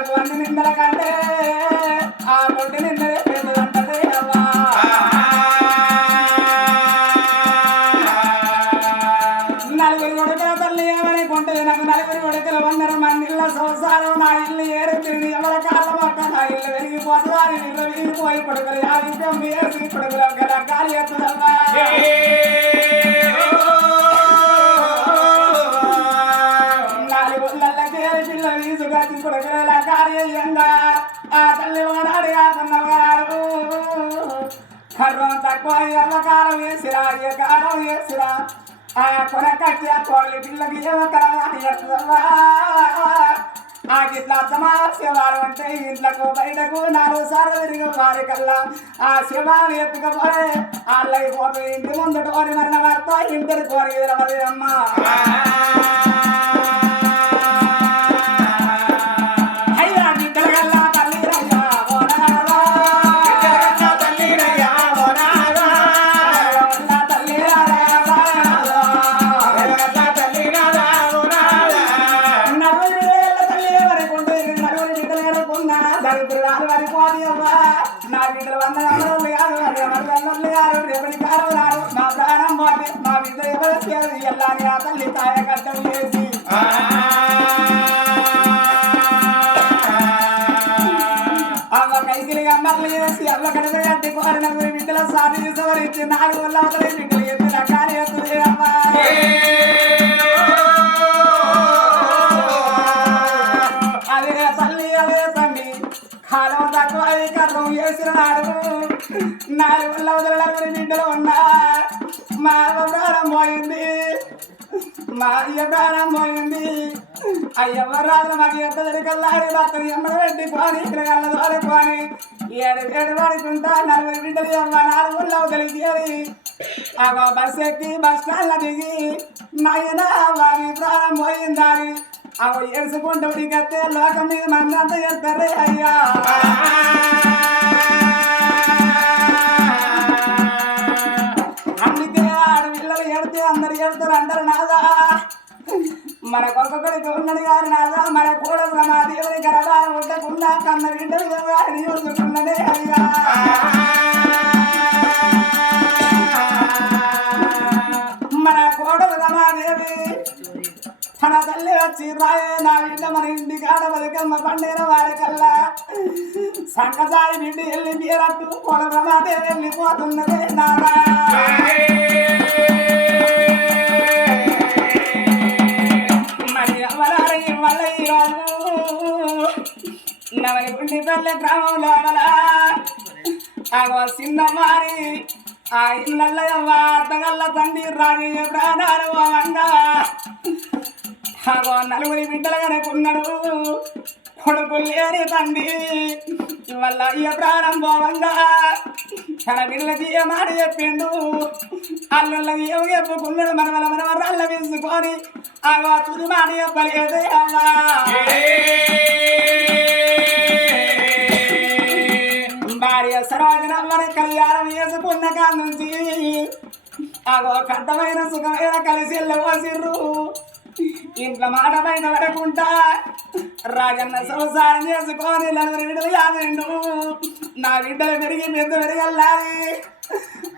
బిడ్డలకు అన్ని నిందల కంటే ఆ కొట్టి నిందలే పెద్దదంటే అవ్వా నలుగురు కొడుకుల తల్లి ఏమనుకుంటే నాకు నలుగురు కొడుకులు 100 మందిళ్ళ సంసారం నా ఇల్లు ఏరు తిరిగి ఎవరి కాళ్ళ పక్క నా ఇల్లు వెలిగిపోతుందా ఇల్లు విరిగిపోయి కొడుకులు యాగితం వేసి కొడుకులు గల గాలి ఎత్తుదమ్మా పిల్లలు తీసుకొచ్చి కొడుకుల కార్యంగా ఆ తల్లి వాడాడు కాకున్నవాడు కర్రం తక్కువ ఎల్లకాలం వేసిరా ఏ కాలం వేసిరా ఆ కొన కట్టి ఆ తోళ్ళి పిల్లకి ఏమకరమా ఆ గిట్లా అర్థమాసేవాడు అంటే ఇంట్లకు బయటకు 4 సార్లు తిరిగి వారి కల్లా ఆ శివాలు ఎత్తుకపోయి వాళ్ళైపోతుంది ఇంటి ముందు కోరి మరణ వార్త ఇంటికి కోరి ఎదరవది అమ్మా నా బిడ్డలు 100 రేపటి కాలం రాడు నా ప్రాణం పోతే మా బిడ్డ ఎవరు చేసి ఎల్లాని ఆ తల్లి కాయ కట్టం చేసి అవ్వ కైకిలి గమ్మర్లు చేసి అవ్వ కడప కట్టి కోరిన బిడ్డల సాధి సవరించి 4 వల్ల బిడ్డలు ఎత్తున కాలి ఎత్తుదే అమ్మా అదే తల్లి అదే తండ్రి కాలం తక్కువ కర్రం చేసిన నాడు 4 వల్ల బిడ్డలు ఉన్నా మా ప్రాణం పోయింది మా అయ్య ప్రాణం పోయింది అయ్యవ్వ రాదు మాకు ఎంత జరిగల్లారి భర్తని ఎమ్మడ పెట్టి పోని ఇక్కడ కళ్ళ దోరుకొని 7 పడుకుంటా 4 బిడ్డలు అమ్మ 4 వల్ల తెలిసేది ఆ బస్ ఎక్కి బస్ స్టాండ్లో దిగి నాయన వారి ప్రాణం పోయిందని అవి ఏడుచుకుంటూ ఉడికత్తే లోకం మీద మంది అంతా చేస్తారే అయ్యా అందుకే ఆడపిల్లలు ఏడితే అందరు ఏడుతారు అంటారు నాదా మనకొక్కడికి ఉన్నది కాదు నాదా మన కూడా మా దేవుని గరబా ఉండకుండా కన్న బిడ్డలు చూసుకున్నదే అయ్యా మన కోడలు రమాదేవి తన తల్లి వచ్చి రాయే నా బిడ్డ మన ఇంటి కాడ బతుకమ్మ పండిన వారికల్లా సంకసాయి బిడ్డ వెళ్ళి మీరట్టు కొడ రమాదేవి వెళ్ళిపోతున్నదే నాదా మరి అమలారి వల్ల ఈరోజు నవలిగుండిపల్లె గ్రామం లోపల ఆగో చిన్నమారి ఆ ఇళ్ళల్లో అత్తగల్ల తండ్రి రాజయ్య ప్రాణాలు అంగా ఆగో 4 బిడ్డలు కనుకున్నాడు కొడుకులు లేని తండ్రి వల్ల అయ్య ప్రారంభంగా తన బిడ్డలకి ఏ మాట చెప్పిండు అల్లకి ఏమి చెప్పుకున్నాడు మనవరాళ్ళ వేసుకొని ఆగో తుది మాట చెప్పలేదే అమ్మా భార్య సరోజనమ్మని కళ్యాణం చేసుకున్న కాడ నుంచి ఆగో కట్టమైన సుఖమైన కలిసి వెళ్ళవసిర్రు ఇంట్లో మాట బయట పడకుండా రాజన్న సంసారం చేసుకొని 4 బిడ్డలు యాదిండు నా బిడ్డలు పెరిగి పెద్ద పెరగల్లాలి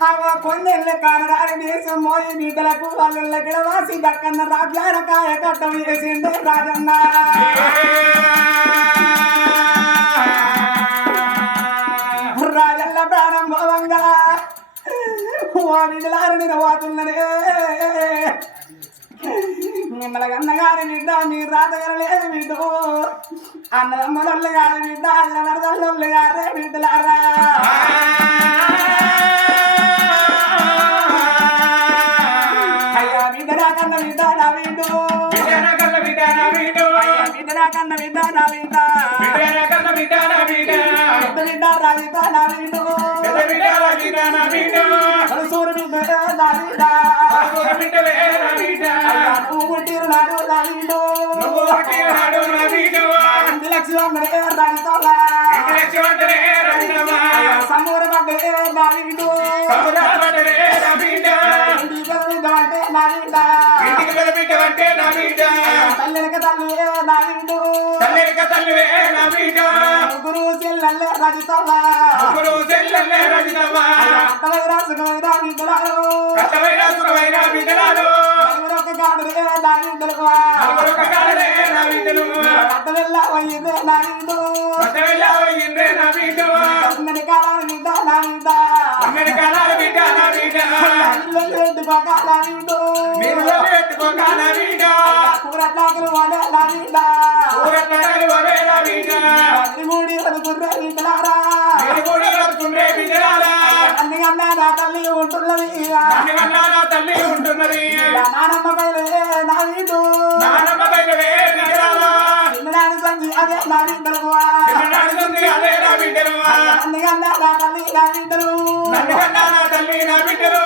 ఆగో కొన్నేళ్ళ కానరాని దేశం మోయి బిడ్డలకు వాళ్ళ గిడవాసి దక్కన్న రాజ్యాల కాయ కట్టం చేసిండే రాజన్న రాజల్ల ప్రారంభంగా ఓ బిడ్డలారు నిలబోతున్నదే మిమ్మల్ని అన్నగారి బిడ్డ మీరు రాతగలలేదు బిడ్డ అన్నదమ్ములు గారి బిడ్డ అన్న వరదల్లు గారే బిడ్డలారా అయ్యా బిడ్డ నాకన్న బిడ్డ నా బిడ్డు బిడ్డ నాకన్న బిడ్డ నా బిడ్డ బిడ్డ రాజిత నా బిడ్డు సూరు బిడ్డ నా బిడ్డ నువ్వు పుట్టిరు నాడు నా బిడ్డు లక్ష్మీ రాజితోలా సమూర పడ్డే నా బిడ్డు అంటే నా బిడ్డ తల్లిక తల్లి నా బిడ్డు తల్లివే నా బిడ్డ గురు చెల్లెల్లే రజితవ్వా గురు చెల్లెల్లే రజితవ్వా కట్టవైరా సుఖమైరా బిడ్డలారు కట్టవైరా సుఖమైరా బిడ్డలారు నలుగురొక్క గాడులే నా బిడ్డలు నలుగురొక్క గాడులే నా బిడ్డలు కట్టవెల్లా పోయిందే నా బిడ్డు కట్టవెల్లా పోయిందే నా బిడ్డ అన్నని కాలాలు బిడ్డ నా బిడ్డ అన్నని కాలాలు బిడ్డ నా బిడ్డ పెట్టుకోక నా బిడ్డు మీరు పెట్టుకోక నా బిడ్డ కూరట్లాకలు వలే నా బిడ్డ కూరట్లాకలు వలే నా బిడ్డ మూడి బతుకుర్రే బిడ్డలారా కూడా బతుకుండే బిడ్డలారా అన్ని కన్నా నా తల్లి ఉంటున్నది అన్ని కన్నా నా తల్లి ఉంటున్నది నానమ్మ పైలే నా బిడ్డు నానమ్మ పైలవే బిడ్డలారా చిన్ననాడు సంగి అదే నా బిడ్డలు చిన్ననాడు సంగి అదే నా బిడ్డలు అన్ని కన్నా నా తల్లి నా బిడ్డలు నన్ను కన్నా నా తల్లి నా బిడ్డలు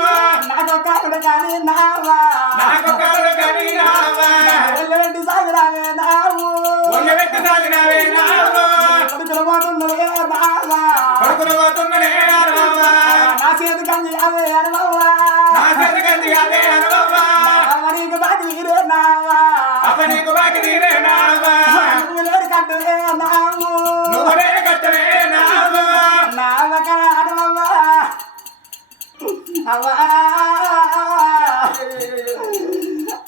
నాకొక్కడు కానీ నావా నాకొక్కడు కానీ నావా ఒళ్ళెట్టి సాగిరావే నావు ఒళ్ళెట్టి సాగిరావే నావు కొడుకులు పోతున్నవే నావా కొడుకులు పోతున్ననే నావా నా చేతి కంది అదే అనుభవా నా చేతి కంది అదే అనుభవా అమ్మ నీకు బాకి తీరే నావా అమ్మ నీకు బాకి తీరే నావా నువ్వు లేని కట్టవే నావు నువ్వు లేని కట్టవే నావా నావక అనుభవా అవ్వా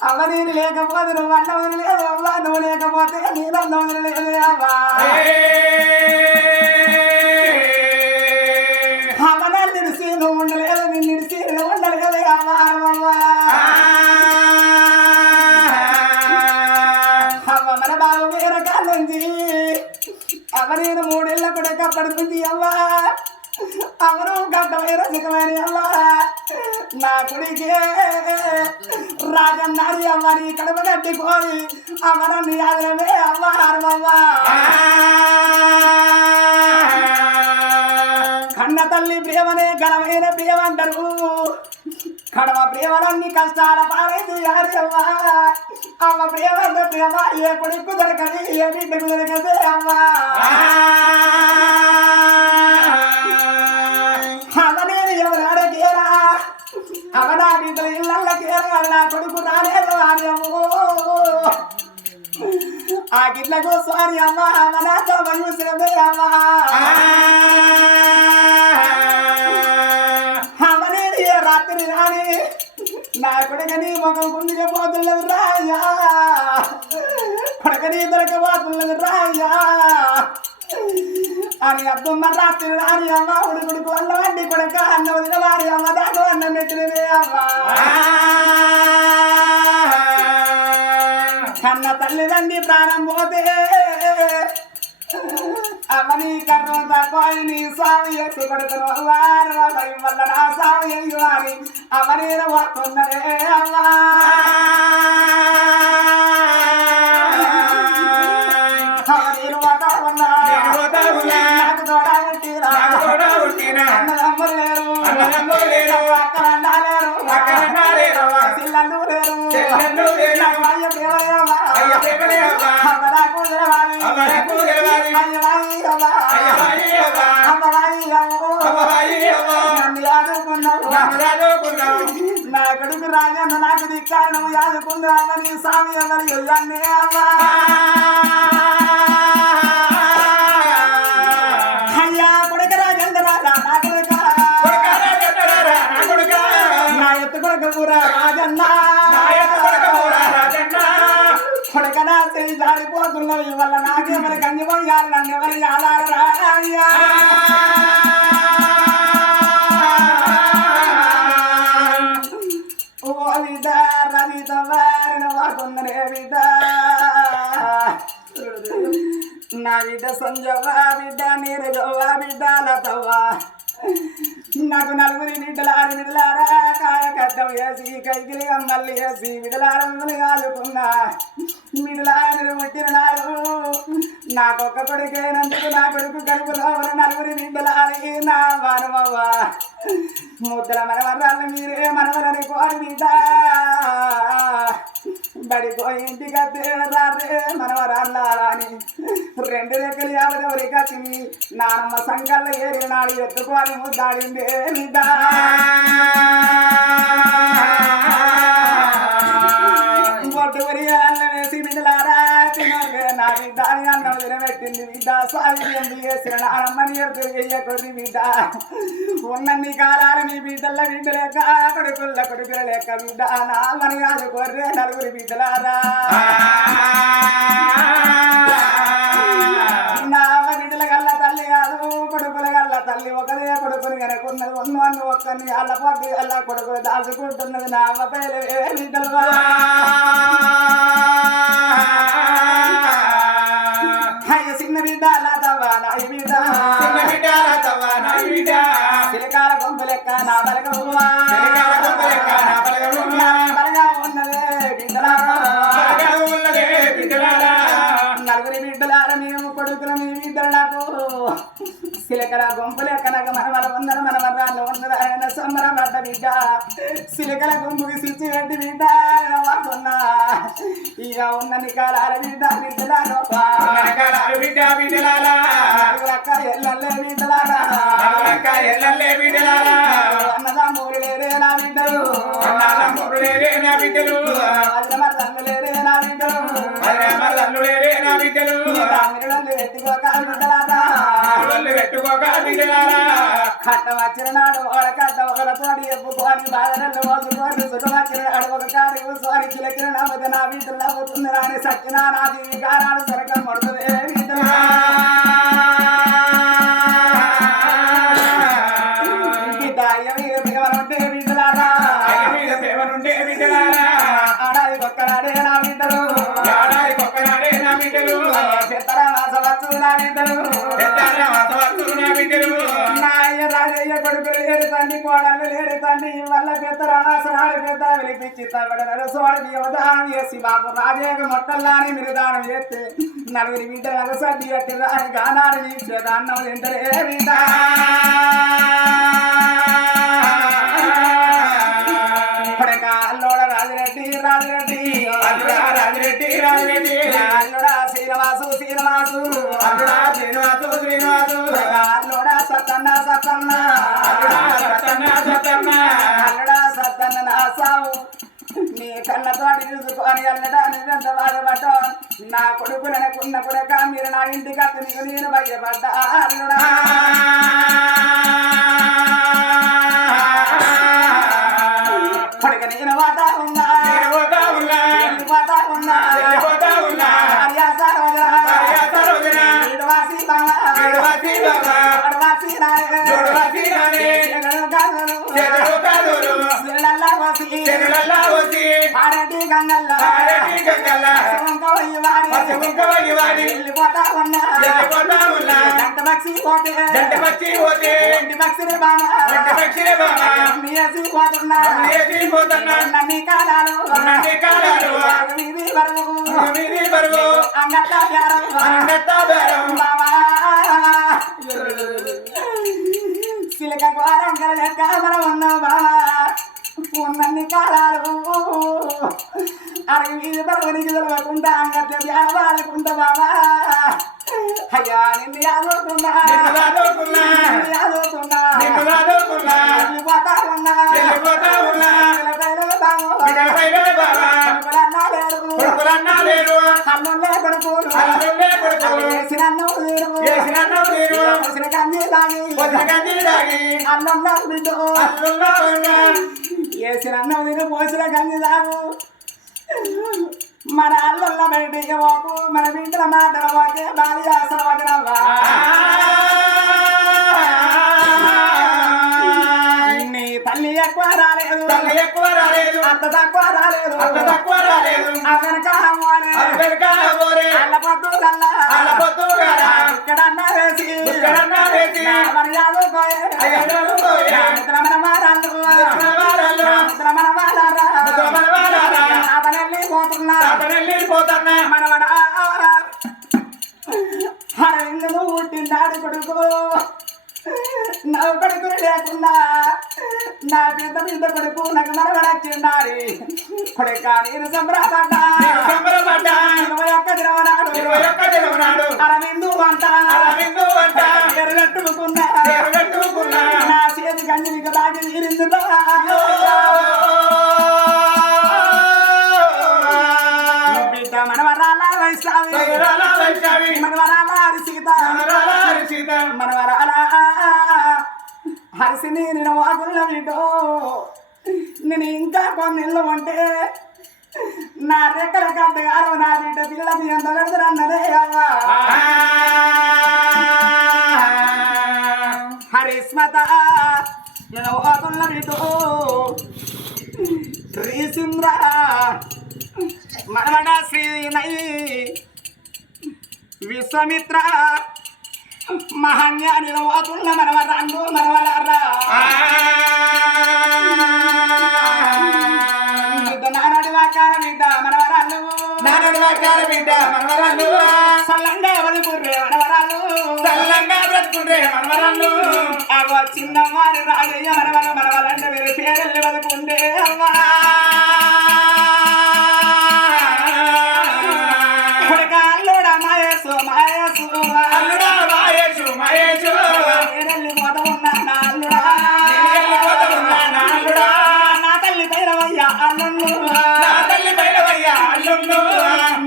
అవ్వ నేను లేకపోతే నువ్వు అన్నవది లేదు అవ్వా నువ్వు లేకపోతే నేను అన్నవది లేదు అవ్వా అవ్వ నన్ను నిడిసి నువ్వు ఉండలేదు నిన్ను నిడిసి నువ్వు ఉండలేదు అవ్వా అవ్వ అవ్వ మన బాబు వేరే కాళ్ళ నుంచి అవ్వ నేను 3 ఏళ్ళ కూడా కప్పడుతుంది అవ్వా అవరు గడ్డమైన సుఖమైన అవ్వ నా కొడుకే రాజన్నారి అవ్వ నీ కడప కట్టుకోని అమరన్ని ఆదరమే అవ్వ అరవవ్వ కన్న తల్లి ప్రేమనే ఘనమైన ప్రేమ అంటారు కడవ ప్రేమలన్నీ కష్టాల పాలైతే అవ్వ అమ్మ ప్రేమ అంటే ప్రేమ ఏ కొడుకు దొరకది ఏ బిడ్డకు దొరకదే అవ్వ అవనేది ఎవరు అడగేరా అవనా బిడ్డలు ఇళ్ళకేరా నా కొడుకు రాలేదు వార్యము ఆ గిట్లకు సారి అమ్మ అవనాతో వయూసినదే అమ్మ అవనేది రాత్రి రాని నా కొడుకని ముఖం కుండిపోతున్నది రాయ్యా కొడుకని దొరకబోతున్నది రాయ్యా అని అబ్బమ్మ రాత్రి రాని అమ్మ ఉడుకుడుకు అన్న వండి కొడుక అన్న వదిన వారి అమ్మ దాకా అన్నం పెట్టినవే అమ్మ కన్న తల్లిదండ్రి ప్రాణం పోతే అవని కర్ర కోయిని సావి ఎత్తు కొడుకును వారు వల్ల నా సావి అయ్యారి అవని వస్తున్నరే అమ్మా అవనీరు వాతావరణ నాకు తోడా పుట్టినా అన్నదమ్ములు లేరు అక్కలండా లేరు పిల్లలు లేరు అయ్య ప్రేమయ్యవా అమ్మలకు తెలవాలి నా కొడుకు రాజన్న నాకు దిక్కారణము యాదుకున్నామని స్వామి ఎవరి అన్నే అమ్మా అయ్యా కొడుకు రాజన్న రాజా నా కొడుక నా ఎత్తు కొడుకు కూడా రాజన్న కొడుకనా చేయి జారిపోతున్నవి వల్ల నాకెవరి కందిపోయారు నన్ను ఎవరి ఆధారరా ఓ బిడ్డ రవిత వారిన వాకుందరే బిడ్డ నా బిడ్డ సంజవ్వ బిడ్డ నీరజవ్వ బిడ్డ లతవ్వ నాకు 4 బిడ్డలారా కాయ కట్టం వేసి కైకిలి అమ్మల్ని వేసి బిడ్డలారమ్మని కాదుకున్నా బిడ్డలారని పుట్టిన నాడు నాకొక్క కొడుకైనందుకు నా కొడుకు కడుపులో 4 బిడ్డలారి నా వానమవ్వ ముద్దల మనవరాలు మీరే మనవరని కోరి బిడ్డ బడికో ఇంటికి రారే మనవరాలని 2 రెక్కలు 50 ఎవరికచ్చింది నానమ్మ సంకల్లో ఏరి నాడు ఎత్తుకోని ముద్దాడిందే బిడ్డ బొట్టు వరి అన్నం వేసి బిడ్డలారా తినలే నా బిడ్డ అన్నం తినబెట్టి బిడ్డ సాయి చేసిన నానమ్మని ఎదురుగయ్య కొద్ది బిడ్డ ఉన్నన్ని కాలాలు నీ బిడ్డల బిడ్డ లేక కొడుకుల కొడుకుల లేక బిడ్డ నామని కాదు కొర్రే నలుగురి బిడ్డలారా నామ బిడ్డల గల్ల తల్లి కాదు కొడుకుల గల్ల తల్లి ఒకదే కొడుకుని కనుకున్నది ఉన్నవాన్ని ఒక్కరిని అల్ల పొద్దు అల్ల కొడుకులు దాచుకుంటున్నది నామ పేరు బిడ్డలు చిన్న బిడ్డ అలా తవ్వా నాయి బిడ్డ చిలకాల గొంతు లెక్క నా బలగ బలగా ఉన్నదే బిడ్డలారా నలుగురి బిడ్డలారా మేము కొడుకుల మీ బిడ్డలు నాకు సిలకల గుంపు లెక్కనక మనవల వందర మనవరాళ్ళు ఉన్నది ఆయన సంబరపడ్డ బిడ్డ సిలకల గుంపుకి సిచ్చి పెట్టి బిడ్డ వాకున్నా ఇక ఉన్న నికాలాల బిడ్డ బిడ్డలారా అన్నదమ్ములు లేరే నా బిడ్డలు లేరే నా బిడ్డలు కట్ట వచ్చిన నాడు ఒక కట్ట ఒకరితోటి ఎప్పుకొని బాధలు మోసుకొని సుఖం వచ్చిన నాడు ఒక కారు కూర్చొని కిలకిల నవ్వుతుంది నా బిడ్డలు నవ్వుతుంది రాని సచ్చిన నా జీవికారాడు సరకం పడుతుంది ఆడాది కొక్కనాడే నా బిడ్డలు పెద్దరాసవచ్చు నా బిడ్డలు నాయ రాజయ్య కొడుకులు లేడు తండ్రి కోడళ్ళు లేడు తండ్రి వల్ల పెద్దరాసనాడు పెద్ద విలిపించి తగడరు సోడి యువదానం చేసి బాబు రాజయ్య మొట్టల్లాని మీరు దానం చేస్తే నలుగురి బిడ్డలకు సర్ది అట్టి రాని గానాలు ఇచ్చేదాన్నం తింటరే బిడ్డ అల్లోడ రాజిరెడ్డి అల్లుడా శ్రీనివాసు అల్లుడా సత్తన్న అల్లుడా సత్తన్న నా సావు నీ కళ్ళతోటి చూసుకొని అల్లడా నువ్వెంత బాధపడ్డా నా కొడుకులనుకున్న కొడక మీరు నా ఇంటికి అతనికి నేను భయపడ్డా అల్లుడా కొడుక నేను వాటా ఉన్నా సిలక ద్వారం కలగ మనం ఉన్నావు బాబా ఉన్నన్ని కాలాలు అరగ వీధి పర్వనికి తెలవకుండా అంగట్ల వ్యాపారకుంటా బాబా అయ్యా నిన్ను యాదవుతున్నా అన్నులే కొడుకులు అన్నంలో బిడ్డ వేసిన అన్నం తిని పోసిన గంజి తాగు మన అల్లుళ్ళ బయటికి పోకు మన బిడ్డల మాటల పోకే భార్య అసలు వదినవ్వా నీ తల్లి ఎక్కువ రాలేదు అంత తక్కువ రాలేదు అతనికా అల్ల పొద్దు ఇక్కడన్నా వేసి మర్యాద మన మారాళ్ళు పోతున్నా మనవడ అరవిందు పుట్టిందాడు కొడుకు నా కొడుకులు లేకుండా నా పెద్ద కొడుకు నాకు మనవడచ్చిండాలి కొడుక నేను సంబరపడ్డా 21 దినవనాడు అరవిందు అంట ఎరగట్టుకున్నా నా చేతి గంజి నీకు తాగి తీరిందిరా బిడ్డ మనవరాల వైష్ణవి మనవరాల సీత హరిసిని నేను వాకుల బిడ్డో నేను ఇంకా కొన్ని ఇళ్ళు ఉంటే నా రెక్కల కట్టగారు నా బిడ్డ పిల్లలకి ఎంత పెడతారన్నదే అవ్వా హరిస్మత నేను వాకుల బిడ్డో శ్రీసింద్ర మనమడ శ్రీనై విశ్వమిత్ర మహాన్యాని వాకుల మనవరాండు మనవరారా నానాడి వాకాల బిడ్డ మనవరాలు నానడు వాకాల బిడ్డ మనవరాలు సల్లంగా బతుకుర్రే మనవరాలు చల్లంగా బ్రతుకుంటే మనవరాలు అవ్వ చిన్నవారి రాజయ్య మనవర మనవలంటే వేరే పేరెళ్ళి బతుకుండే అవ్వా కొడుకాల్లోడా మాయేసు మాయేసు అల్లుడా మహేషు మహేషు పేరెళ్ళి పోత ఉన్నా నా అల్లుడా నా అల్లుడా నా తల్లి పైరవయ్య అల్లుళ్ళు నా తల్లి బయలవయ్యా అల్లుళ్ళు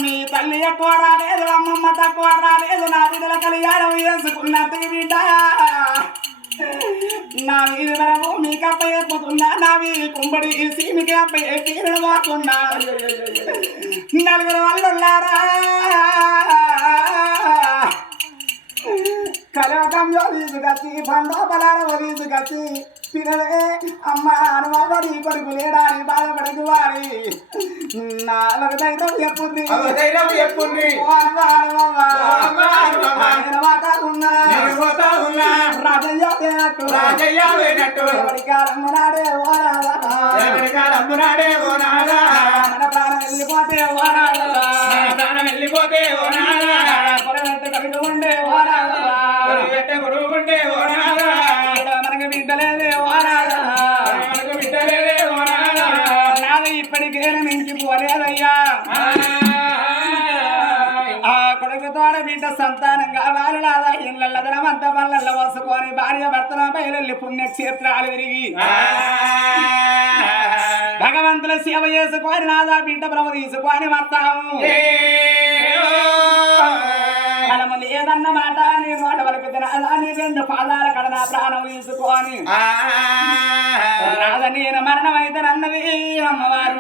మీ తల్లి ఎక్కువ రాలేదు అమ్మమ్మ తక్కువ రాలేదు నా బిడ్డల కళ్యాణం వేసుకున్నది బిడ్డ నా వీధి వరము మీకు అప్ప ఎక్కుతున్నా నా వీధి కుంబడి సీమికి అప్ప తీరడు వాకున్నా నలుగురు వాళ్ళున్నారా కలవకంలో తీసుకొచ్చి పండోపలారో తీసుకొచ్చి తినలే అమ్మ అనుమాన నీ కొడుకు లేడా అని బాధపడకు వారి నాలుగు ధైర్యం చెప్పుంది ధైర్యం చెప్పుంది నేను పోతా ఉన్నా రాజయ్య వేనట్టు కాలమ్మనాడే అమ్మునాడే ఓ నాదా మన ప్రాణం వెళ్ళిపోతే ఓనాడు ప్రాణం వెళ్ళిపోతే ఓ నాదా పొరగట్టు కవిత ఉండే ఓనాడు పెట్టే గురువు ఉంటే ఓ నాదా మనకు బిడ్డలేదే ఓనాడు మనకు బిడ్డలేదే ఓ నాదా నాది ఇప్పటికే మించిపోలేదయ్యా ఆ కొడుకుతో బిడ్డ సంతానం కావాలి నాదా ఇళ్ళ ధనమంత పళ్ళ వసుకొని భార్య భర్తల బయలు పుణ్యక్షేత్రాలు తిరిగి భగవంతుల సేవ చేసుకొని నాదా బిడ్డ బ్రహ్మ తీసుకొని వస్తాము కలము లేదన్నమాట నీ నోట వరకు తినాదా నీ రెండు పాదాల కడ నా ప్రాణం తీసుకొని రాధ నేను మరణమైతే అన్నది అమ్మవారు